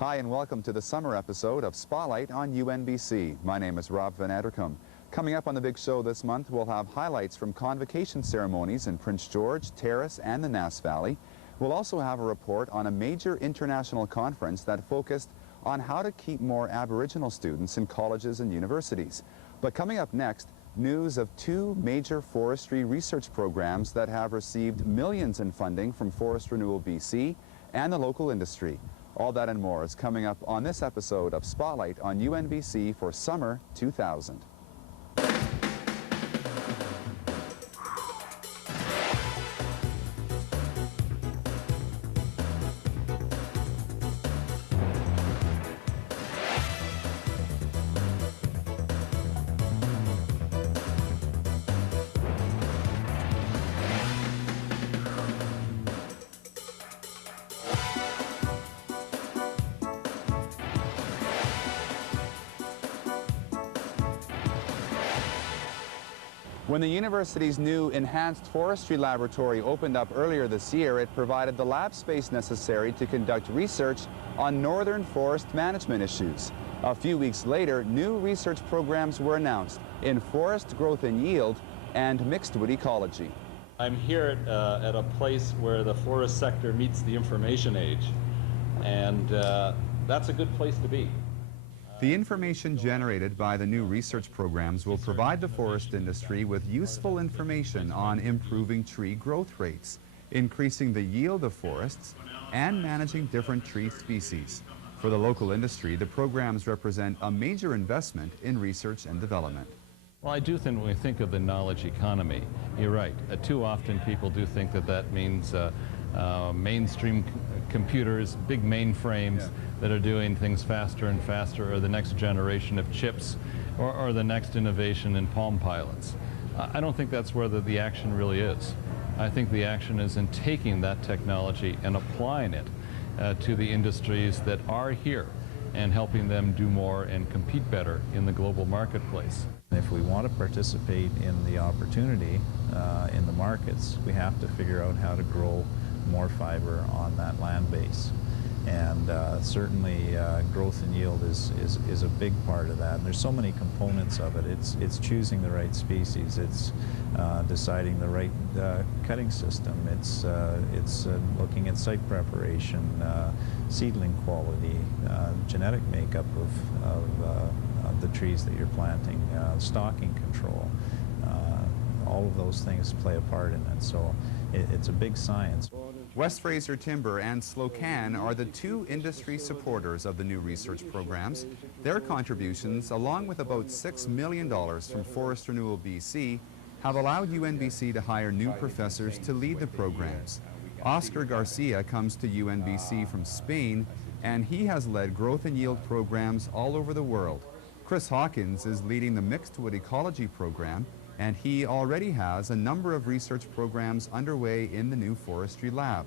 Hi and welcome to the summer episode of Spotlight on UNBC. My name is Rob Van Addercom. Coming up on the big show this month, we'll have highlights from convocation ceremonies in Prince George, Terrace, and the Nass Valley. We'll also have a report on a major international conference that focused on how to keep more Aboriginal students in colleges and universities. But coming up next, news of two major forestry research programs that have received millions in funding from Forest Renewal BC and the local industry. All that and more is coming up on this episode of Spotlight on UNBC for summer 2000. When the university's new enhanced forestry laboratory opened up earlier this year, it provided the lab space necessary to conduct research on northern forest management issues. A few weeks later, new research programs were announced in forest growth and yield and mixed wood ecology. I'm here at a place where the forest sector meets the information age, and that's a good place to be. The information generated by the new research programs will provide the forest industry with useful information on improving tree growth rates, increasing the yield of forests, and managing different tree species. For the local industry, the programs represent a major investment in research and development. Well, I do think when we think of the knowledge economy, you're right. Too often people do think that that means mainstream computers, big mainframes that are doing things faster and faster, or the next generation of chips, or the next innovation in Palm Pilots. I don't think that's where the action really is. I think the action is in taking that technology and applying it to the industries that are here and helping them do more and compete better in the global marketplace. If we want to participate in the opportunity in the markets, we have to figure out how to grow more fiber on that land base. And certainly growth and yield is a big part of that. And there's so many components of it. It's choosing the right species. It's deciding the right cutting system. It's looking at site preparation, seedling quality, genetic makeup of the trees that you're planting, stalking control. All of those things play a part in it. So it's a big science. West Fraser Timber and Slocan are the two industry supporters of the new research programs. Their contributions, along with about $6 million from Forest Renewal BC, have allowed UNBC to hire new professors to lead the programs. Oscar Garcia comes to UNBC from Spain, and he has led growth and yield programs all over the world. Chris Hawkins is leading the mixed wood ecology program, and he already has a number of research programs underway in the new forestry lab.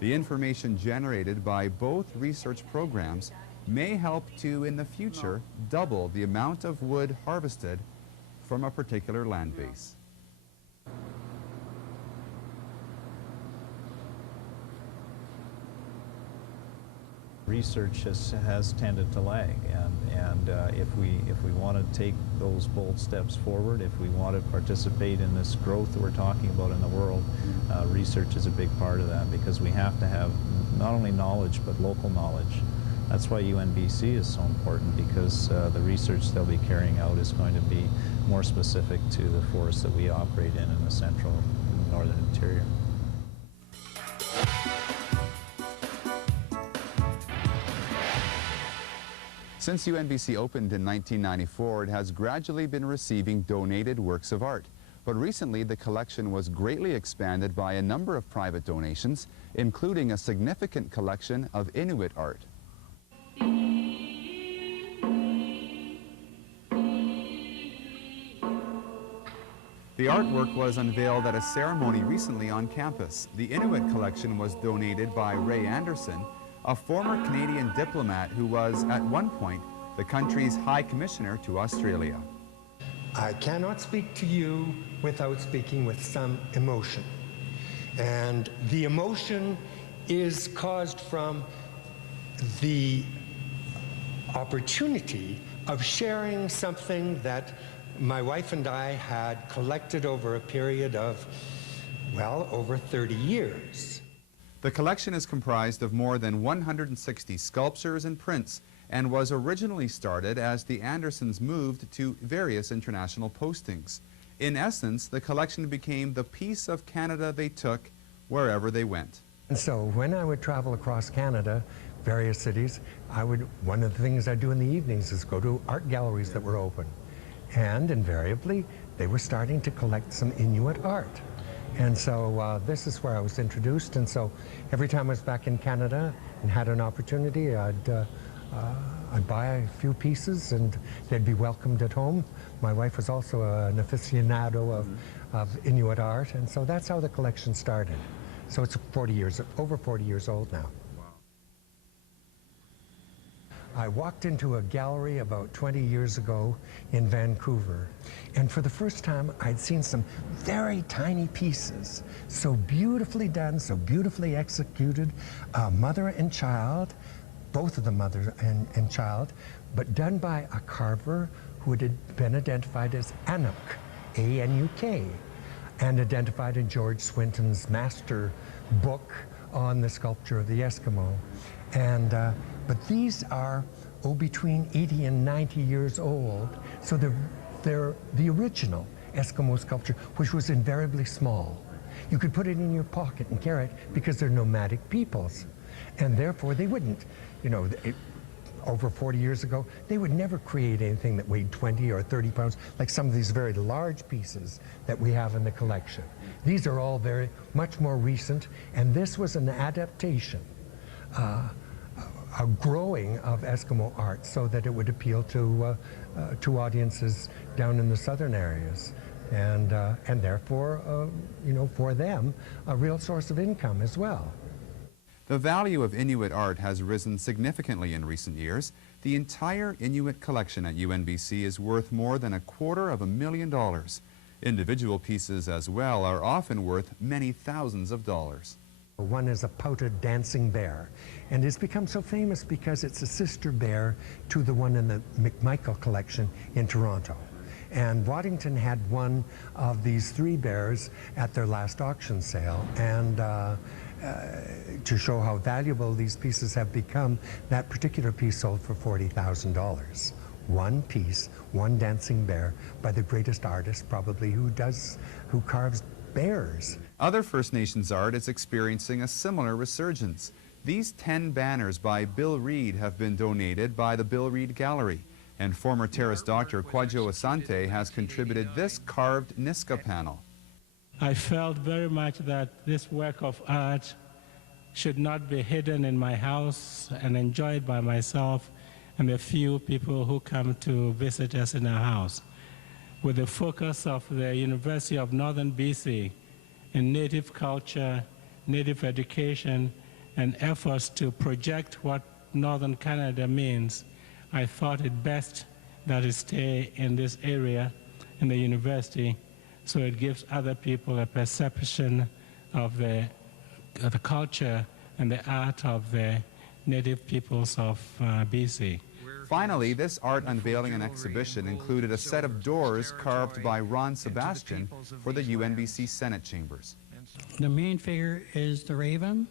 The information generated by both research programs may help to, in the future, double the amount of wood harvested from a particular land base. Research has tended to lag, and if we want to take those bold steps forward, if we want to participate in this growth that we're talking about in the world, research is a big part of that, because we have to have not only knowledge but local knowledge. That's why UNBC is so important, because the research they'll be carrying out is going to be more specific to the forests that we operate in the central and northern interior. Since UNBC opened in 1994, it has gradually been receiving donated works of art. But recently, the collection was greatly expanded by a number of private donations, including a significant collection of Inuit art. The artwork was unveiled at a ceremony recently on campus. The Inuit collection was donated by Ray Anderson, a former Canadian diplomat who was, at one point, the country's High Commissioner to Australia. I cannot speak to you without speaking with some emotion. And the emotion is caused from the opportunity of sharing something that my wife and I had collected over a period of, well, over 30 years. The collection is comprised of more than 160 sculptures and prints and was originally started as the Andersons moved to various international postings. In essence, the collection became the piece of Canada they took wherever they went. And so when I would travel across Canada, various cities, one of the things I do in the evenings is go to art galleries that were open. And invariably, they were starting to collect some Inuit art. And so this is where I was introduced. And so every time I was back in Canada and had an opportunity, I'd buy a few pieces and they'd be welcomed at home. My wife was also an aficionado of Inuit art. And so that's how the collection started. So it's over 40 years old now. I walked into a gallery about 20 years ago in Vancouver, and for the first time I'd seen some very tiny pieces, so beautifully done, so beautifully executed, mother and child, both of the mother and child, but done by a carver who had been identified as Anuk, A-N-U-K, and identified in George Swinton's master book on the sculpture of the Eskimo. And but these are between 80 and 90 years old, so they're the original Eskimo sculpture, which was invariably small. You could put it in your pocket and carry it because they're nomadic peoples, and therefore they wouldn't, over 40 years ago, they would never create anything that weighed 20 or 30 pounds, like some of these very large pieces that we have in the collection. These are all very much more recent, and this was an adaptation, a growing of Eskimo art so that it would appeal to audiences down in the southern areas, and therefore, for them, a real source of income as well. The value of Inuit art has risen significantly in recent years. The entire Inuit collection at UNBC is worth more than $250,000. Individual pieces as well are often worth many thousands of dollars. One is a pouted dancing bear, and it's become so famous because it's a sister bear to the one in the McMichael collection in Toronto. And Waddington had one of these three bears at their last auction sale, and to show how valuable these pieces have become, that particular piece sold for $40,000. One piece, one dancing bear, by the greatest artist probably who carves bears. Other First Nations art is experiencing a similar resurgence. These 10 banners by Bill Reid have been donated by the Bill Reid Gallery, and former terrace doctor Kwadwo Asante has contributed this carved Niska panel. I felt very much that this work of art should not be hidden in my house and enjoyed by myself and the few people who come to visit us in our house. With the focus of the University of Northern BC in Native culture, Native education, and efforts to project what Northern Canada means, I thought it best that it stay in this area in the university, so it gives other people a perception of the culture and the art of the Native peoples of BC. Finally, this art unveiling and exhibition included a set of doors carved by Ron Sebastian for the UNBC Senate chambers. The main figure is the raven,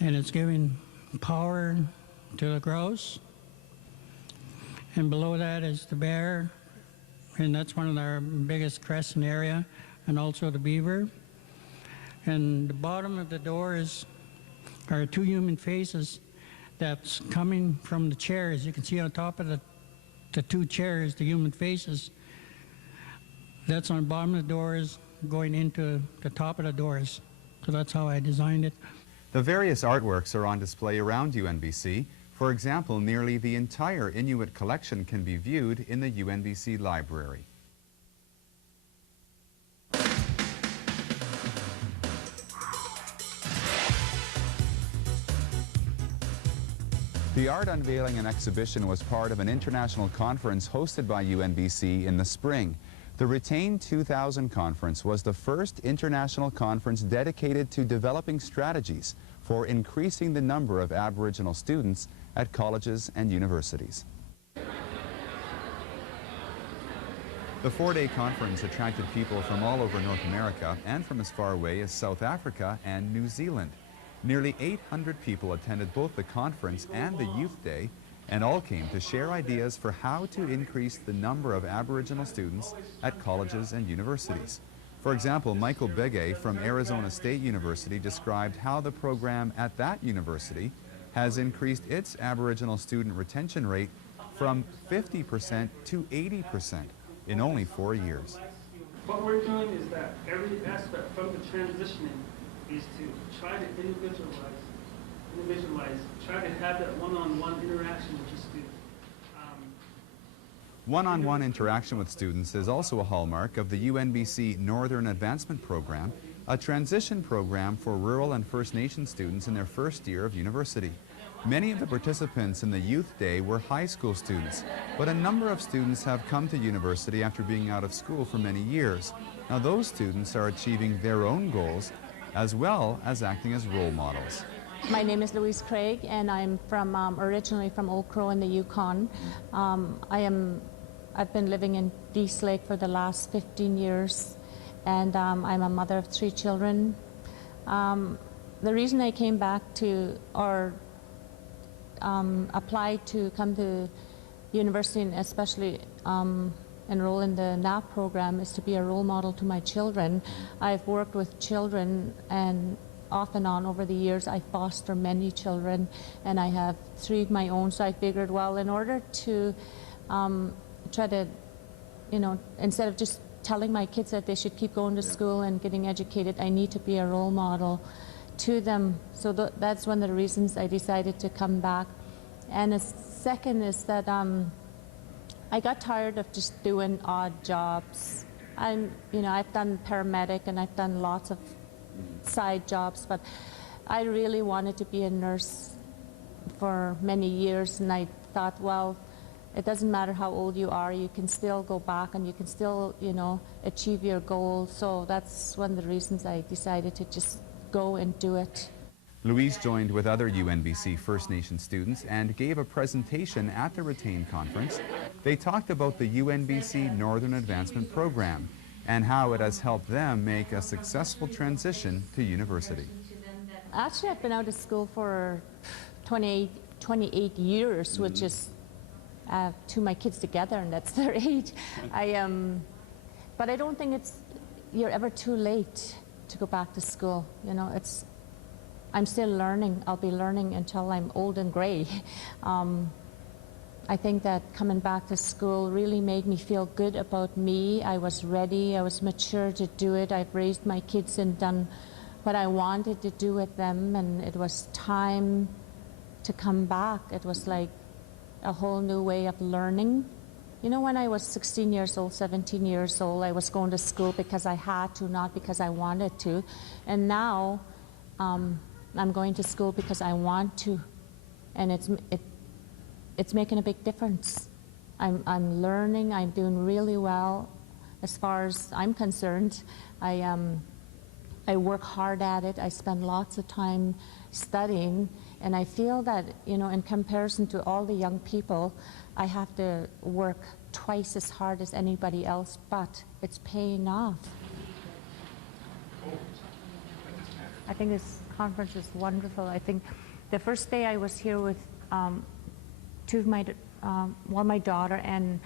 and it's giving power to the grouse. And below that is the bear, and that's one of our biggest crests in the area, and also the beaver. And the bottom of the doors are two human faces that's coming from the chairs. You can see on top of the two chairs, the human faces. That's on the bottom of the doors going into the top of the doors. So that's how I designed it. The various artworks are on display around UNBC. For example, nearly the entire Inuit collection can be viewed in the UNBC library. The art unveiling and exhibition was part of an international conference hosted by UNBC in the spring. The Retain 2000 conference was the first international conference dedicated to developing strategies for increasing the number of Aboriginal students at colleges and universities. The four-day conference attracted people from all over North America and from as far away as South Africa and New Zealand. Nearly 800 people attended both the conference and the Youth Day, and all came to share ideas for how to increase the number of Aboriginal students at colleges and universities. For example, Michael Begay from Arizona State University described how the program at that university has increased its Aboriginal student retention rate from 50% to 80% in only 4 years. What we're doing is that every aspect from the transitioning is to try to individualize, try to have that one-on-one interaction with the student. One-on-one interaction with students is also a hallmark of the UNBC Northern Advancement Program, a transition program for rural and First Nation students in their first year of university. Many of the participants in the Youth Day were high school students, but a number of students have come to university after being out of school for many years. Now those students are achieving their own goals as well as acting as role models. My name is Louise Craig, and I'm from originally from Old Crow in the Yukon. I've been living in Beast Lake for the last 15 years, and I'm a mother of 3 children. The reason I came back to, or applied to come to university, and especially enroll in the NAP program, is to be a role model to my children. I've worked with children, and off and on over the years I foster many children, and I have 3 of my own, so I figured, well, in order to try to, you know, instead of just telling my kids that they should keep going to school and getting educated, I need to be a role model to them. So that's one of the reasons I decided to come back. And a second is that I got tired of just doing odd jobs. I've done paramedic and I've done lots of side jobs, but I really wanted to be a nurse for many years, and I thought, well, it doesn't matter how old you are, you can still go back and you can still, you know, achieve your goals. So that's one of the reasons I decided to just go and do it. Louise joined with other UNBC First Nation students and gave a presentation at the Retain conference. They talked about the UNBC Northern Advancement Program and how it has helped them make a successful transition to university. Actually, I've been out of school for 28 years, which is 2 of my kids together, and that's their age. But I don't think you're ever too late to go back to school. You know, I'm still learning. I'll be learning until I'm old and gray. I think that coming back to school really made me feel good about me. I was ready, I was mature to do it. I've raised my kids and done what I wanted to do with them, and it was time to come back. It was like a whole new way of learning. You know, when I was 16 years old, 17 years old, I was going to school because I had to, not because I wanted to. And now I'm going to school because I want to, and it's making a big difference. I'm learning, I'm doing really well as far as I'm concerned. I work hard at it, I spend lots of time studying, and I feel that, you know, in comparison to all the young people, I have to work twice as hard as anybody else, but it's paying off. I think this conference is wonderful. I think the first day I was here with 2 of my daughter and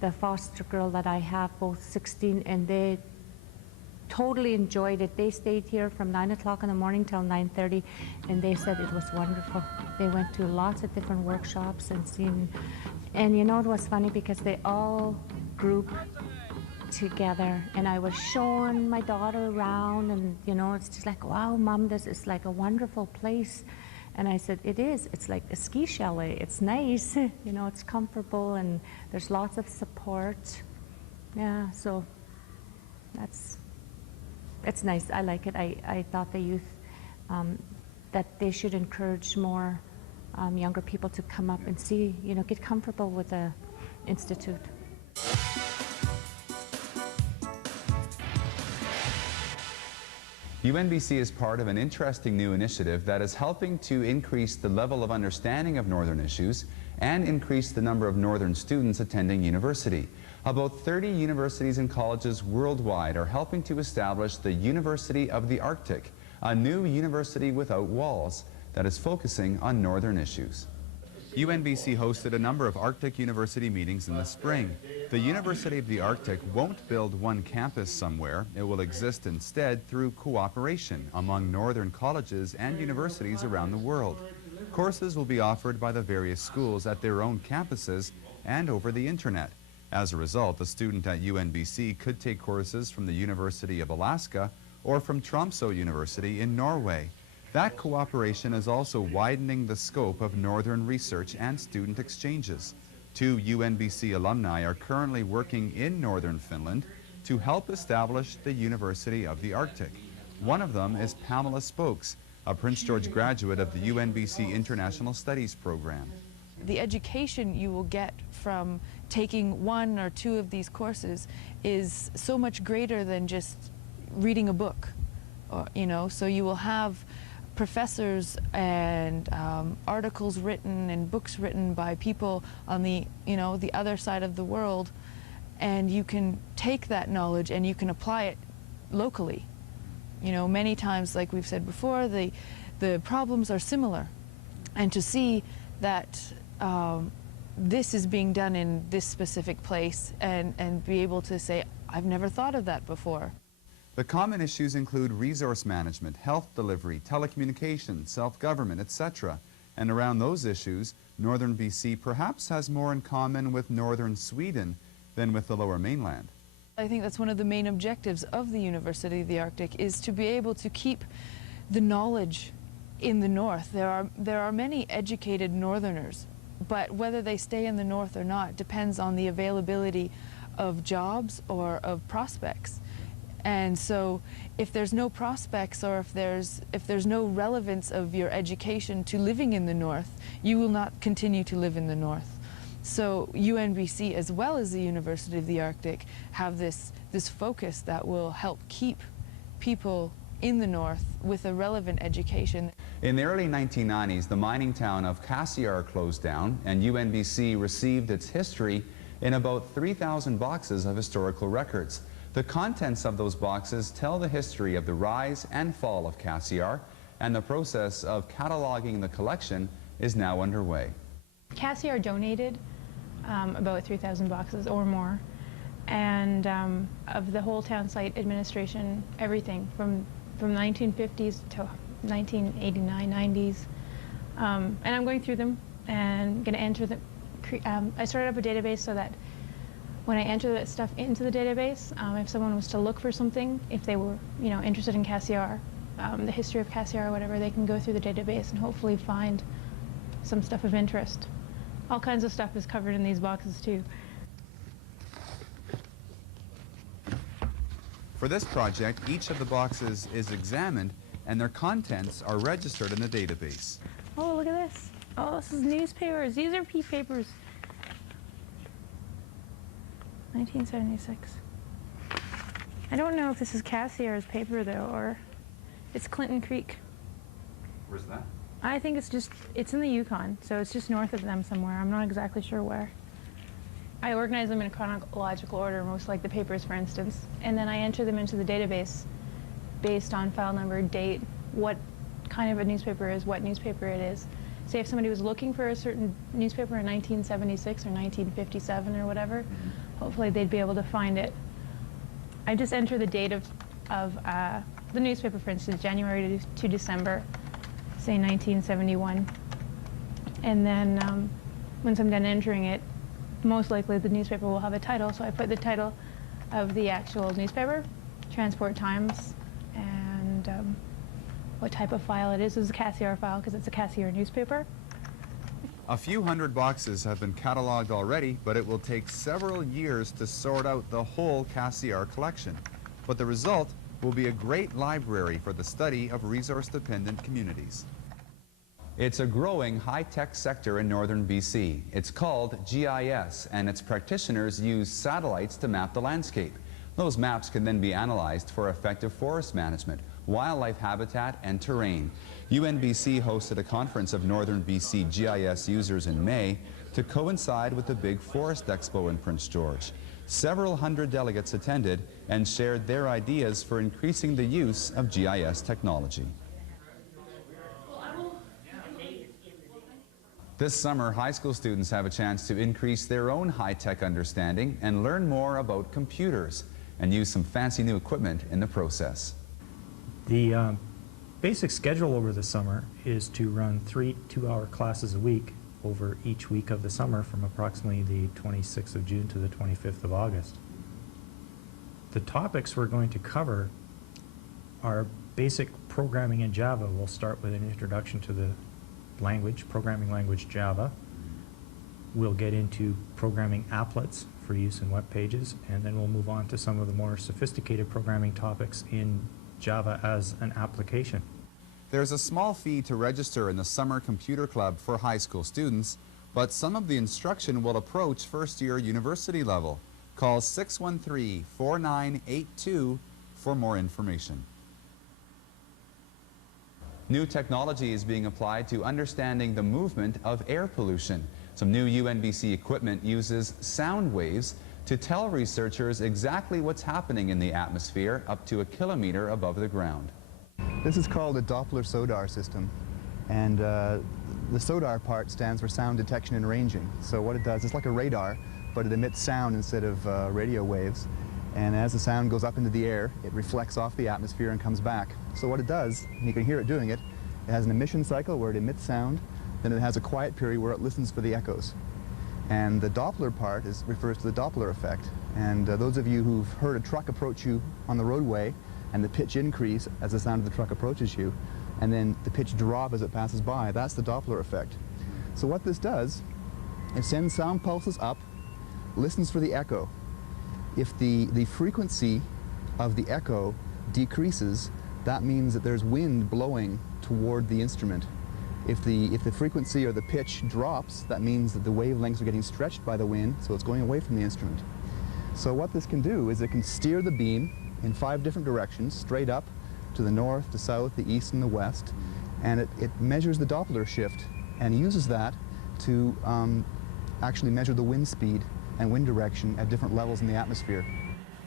the foster girl that I have, both 16, and they totally enjoyed it. They stayed here from 9 o'clock in the morning till 9:30, and they said it was wonderful. They went to lots of different workshops and seen, and you know, it was funny because they all grouped together, and I was showing my daughter around, and you know, it's just like, wow, Mom, this is like a wonderful place. And I said, it is. It's like a ski chalet. It's nice, you know, it's comfortable, and there's lots of support. Yeah, so it's nice. I like it. I thought the youth, that they should encourage more younger people to come up and see, you know, get comfortable with the Institute. UNBC is part of an interesting new initiative that is helping to increase the level of understanding of Northern issues and increase the number of Northern students attending university. About 30 universities and colleges worldwide are helping to establish the University of the Arctic, a new university without walls that is focusing on Northern issues. UNBC hosted a number of Arctic University meetings in the spring. The University of the Arctic won't build one campus somewhere. It will exist instead through cooperation among Northern colleges and universities around the world. Courses will be offered by the various schools at their own campuses and over the internet. As a result, a student at UNBC could take courses from the University of Alaska or from Tromsø University in Norway. That cooperation is also widening the scope of Northern research and student exchanges. 2 UNBC alumni are currently working in Northern Finland to help establish the University of the Arctic. One of them is Pamela Spokes, a Prince George graduate of the UNBC International Studies program. The education you will get from taking 1 or 2 of these courses is so much greater than just reading a book, so you will have professors and articles written and books written by people on the other side of the world, and you can take that knowledge and you can apply it locally. Many times, like we've said before, the problems are similar, and to see that this is being done in this specific place and be able to say, I've never thought of that before. The common issues include resource management, health delivery, telecommunications, self-government, etc. And around those issues, Northern BC perhaps has more in common with Northern Sweden than with the Lower Mainland. I think that's one of the main objectives of the University of the Arctic, is to be able to keep the knowledge in the North. There are many educated Northerners, but whether they stay in the North or not depends on the availability of jobs or of prospects. And so if there's no prospects, or if there's no relevance of your education to living in the North, you will not continue to live in the North. So UNBC, as well as the University of the Arctic, have this focus that will help keep people in the North with a relevant education. In the early 1990s, the mining town of Cassiar closed down, and UNBC received its history in about 3,000 boxes of historical records. The contents of those boxes tell the history of the rise and fall of Cassiar, and the process of cataloging the collection is now underway. Cassiar donated about 3,000 boxes or more, and of the whole town site administration, everything from 1950s to 1989, 90s. And I'm going through them and going to enter them. I started up a database so that when I enter that stuff into the database, if someone was to look for something, if they were, interested in Cassiar, the history of Cassiar or whatever, they can go through the database and hopefully find some stuff of interest. All kinds of stuff is covered in these boxes too. For this project, each of the boxes is examined and their contents are registered in the database. Oh, look at this. Oh, this is newspapers. These are papers. 1976. I don't know if this is Cassiar's paper though, or it's Clinton Creek. Where's that? I think it's in the Yukon, so it's just north of them somewhere. I'm not exactly sure where. I organize them in chronological order, most like the papers, for instance, and then I enter them into the database based on file number, date, what kind of a newspaper is, what newspaper it is. Say if somebody was looking for a certain newspaper in 1976 or 1957 or whatever, hopefully they'd be able to find it. I just enter the date of the newspaper, for instance, January to December, say 1971. And then once I'm done entering it, most likely the newspaper will have a title, so I put the title of the actual newspaper, transport times, and what type of file it is. This is a Cassiar file because it's a Cassiar newspaper. A few hundred boxes have been cataloged already, but it will take several years to sort out the whole Cassiar collection. But the result will be a great library for the study of resource-dependent communities. It's a growing high-tech sector in northern BC. It's called GIS, and its practitioners use satellites to map the landscape. Those maps can then be analyzed for effective forest management, wildlife habitat, and terrain. UNBC hosted a conference of Northern BC GIS users in May to coincide with the big Forest Expo in Prince George. Several hundred delegates attended and shared their ideas for increasing the use of GIS technology. This summer, high school students have a chance to increase their own high-tech understanding and learn more about computers and use some fancy new equipment in the process. The basic schedule over the summer is to run 3 two-hour classes a week over each week of the summer from approximately the 26th of June to the 25th of August. The topics we're going to cover are basic programming in Java. We'll start with an introduction to the programming language Java. We'll get into programming applets for use in web pages, and then we'll move on to some of the more sophisticated programming topics in Java as an application. There's a small fee to register in the Summer Computer Club for high school students, but some of the instruction will approach first-year university level. Call 613-4982 for more information. New technology is being applied to understanding the movement of air pollution. Some new UNBC equipment uses sound waves to tell researchers exactly what's happening in the atmosphere up to 1 kilometer above the ground. This is called a Doppler SODAR system, and the SODAR part stands for sound detection and ranging. So what it does, it's like a radar, but it emits sound instead of radio waves. And as the sound goes up into the air, it reflects off the atmosphere and comes back. So what it does, and you can hear it doing it, it has an emission cycle where it emits sound, then it has a quiet period where it listens for the echoes. And the Doppler part refers to the Doppler effect. And those of you who've heard a truck approach you on the roadway and the pitch increase as the sound of the truck approaches you, and then the pitch drop as it passes by, that's the Doppler effect. So what this does, it sends sound pulses up, listens for the echo. If the frequency of the echo decreases, that means that there's wind blowing toward the instrument. If the frequency or the pitch drops, that means that the wavelengths are getting stretched by the wind, so it's going away from the instrument. So what this can do is it can steer the beam in 5 different directions, straight up to the north, the south, the east, and the west, and it measures the Doppler shift and uses that to actually measure the wind speed and wind direction at different levels in the atmosphere.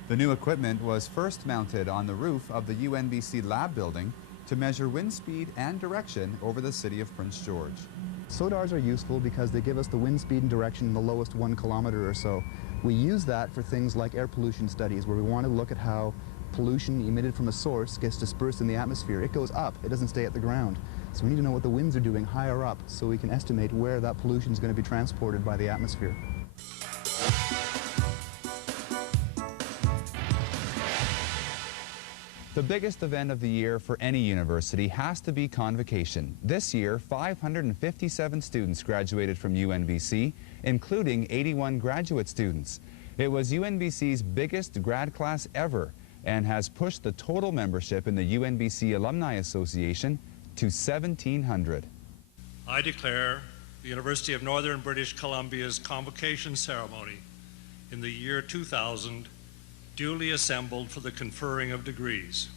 The new equipment was first mounted on the roof of the UNBC lab building to measure wind speed and direction over the city of Prince George. SODARs are useful because they give us the wind speed and direction in the lowest 1 kilometer or so. We use that for things like air pollution studies, where we want to look at how pollution emitted from a source gets dispersed in the atmosphere. It goes up, it doesn't stay at the ground. So we need to know what the winds are doing higher up so we can estimate where that pollution is going to be transported by the atmosphere. The biggest event of the year for any university has to be Convocation. This year, 557 students graduated from UNBC, including 81 graduate students. It was UNBC's biggest grad class ever and has pushed the total membership in the UNBC Alumni Association to 1,700. I declare the University of Northern British Columbia's convocation ceremony in the year 2000 duly assembled for the conferring of degrees.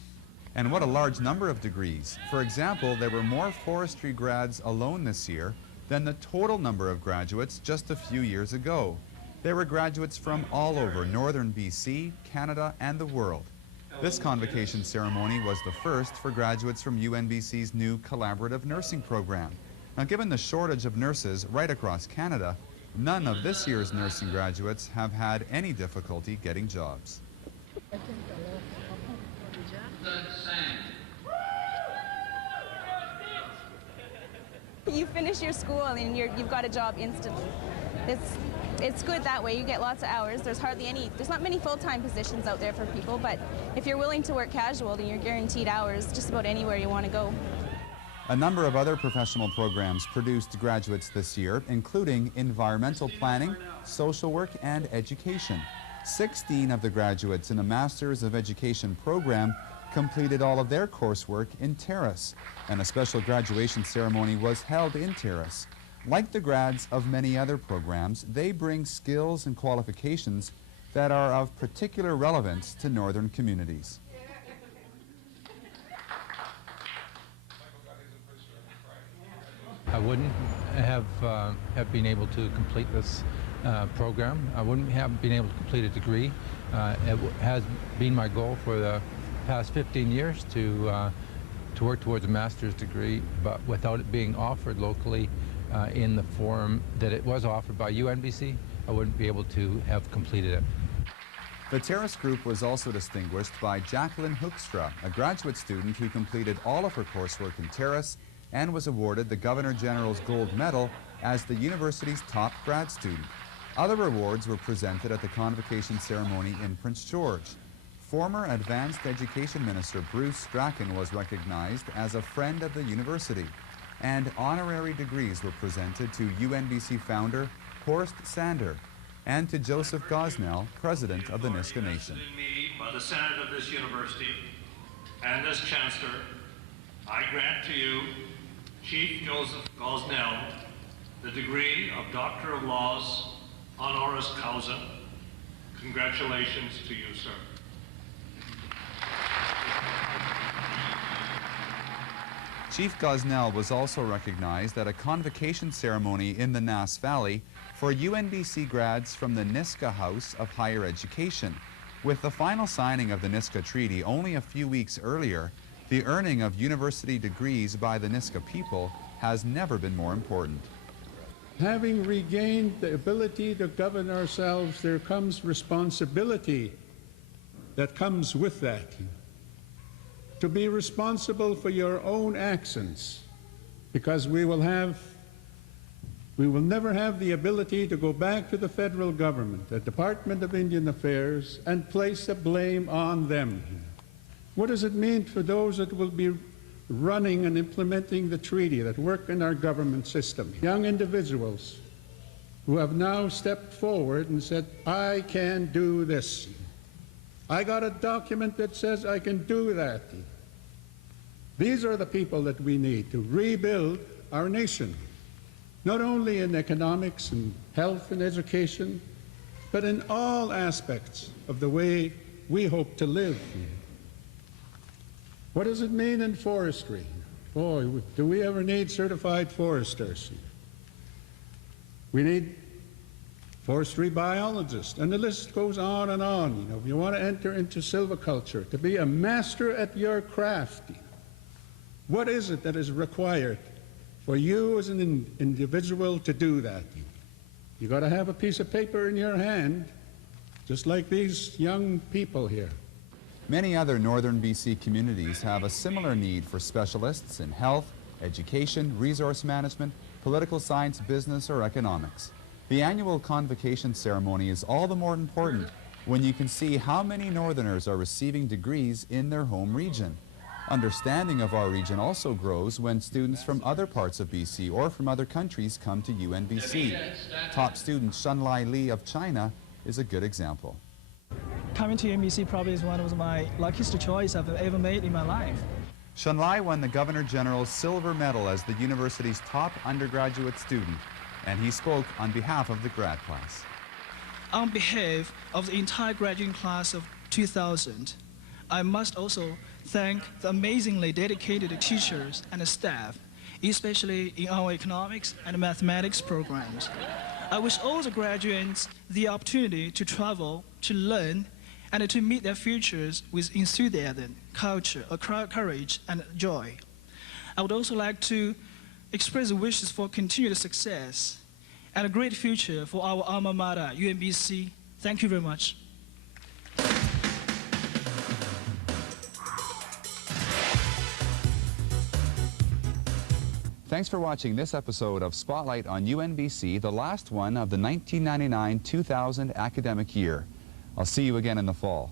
And what a large number of degrees. For example, there were more forestry grads alone this year than the total number of graduates just a few years ago. There were graduates from all over Northern BC, Canada, and the world. This convocation ceremony was the first for graduates from UNBC's new collaborative nursing program. Now, given the shortage of nurses right across Canada, none of this year's nursing graduates have had any difficulty getting jobs. You finish your school and you've got a job instantly. It's good that way. You get lots of hours. There's not many full-time positions out there for people, but if you're willing to work casual, then you're guaranteed hours just about anywhere you want to go. A number of other professional programs produced graduates this year, including environmental planning, social work, and education. 16 of the graduates in the Masters of Education program completed all of their coursework in Terrace, and a special graduation ceremony was held in Terrace. Like the grads of many other programs, they bring skills and qualifications that are of particular relevance to northern communities. I wouldn't have been able to complete this program. I wouldn't have been able to complete a degree. It has been my goal for the past 15 years to work towards a master's degree, but without it being offered locally in the form that it was offered by UNBC, I wouldn't be able to have completed it. The Terrace group was also distinguished by Jacqueline Hoekstra, a graduate student who completed all of her coursework in Terrace and was awarded the Governor General's Gold Medal as the university's top grad student. Other awards were presented at the convocation ceremony in Prince George. Former Advanced Education Minister Bruce Strachan was recognized as a friend of the university, and honorary degrees were presented to UNBC founder Horst Sander and to Joseph Gosnell, president of the Nisga'a Nation. In me by the Senate of this university and as Chancellor, I grant to you, Chief Joseph Gosnell, the degree of Doctor of Laws, honoris causa. Congratulations to you, sir. Chief Gosnell was also recognized at a convocation ceremony in the Nass Valley for UNBC grads from the Nisga'a House of Higher Education. With the final signing of the Nisga'a Treaty only a few weeks earlier, the earning of university degrees by the Nisga'a people has never been more important. Having regained the ability to govern ourselves, there comes responsibility that comes with that. To be responsible for your own actions, because we will never have the ability to go back to the federal government, the Department of Indian Affairs, and place the blame on them. What does it mean for those that will be running and implementing the treaty, that work in our government system? Young individuals who have now stepped forward and said, I can do this. I got a document that says I can do that. These are the people that we need to rebuild our nation, not only in economics and health and education, but in all aspects of the way we hope to live. What does it mean in forestry? Boy, do we ever need certified foresters? We need forestry biologists, and the list goes on and on. You know, if you want to enter into silviculture, to be a master at your craft, what is it that is required for you as an individual to do that? You got to have a piece of paper in your hand, just like these young people here. Many other northern BC communities have a similar need for specialists in health, education, resource management, political science, business, or economics. The annual convocation ceremony is all the more important when you can see how many northerners are receiving degrees in their home region. Understanding of our region also grows when students from other parts of BC or from other countries come to UNBC. Top student Shunlai Li of China is a good example. Coming to UNBC probably is one of my luckiest choices I've ever made in my life. Shunlai won the Governor General's Silver Medal as the university's top undergraduate student, and he spoke on behalf of the grad class. On behalf of the entire graduating class of 2000, I must also thank the amazingly dedicated teachers and staff, especially in our economics and mathematics programs. I wish all the graduates the opportunity to travel, to learn, and to meet their futures with enthusiasm, culture, courage, and joy. I would also like to express wishes for continued success and a great future for our alma mater, UNBC. Thank you very much. Thanks for watching this episode of Spotlight on UNBC, the last one of the 1999-2000 academic year. I'll see you again in the fall.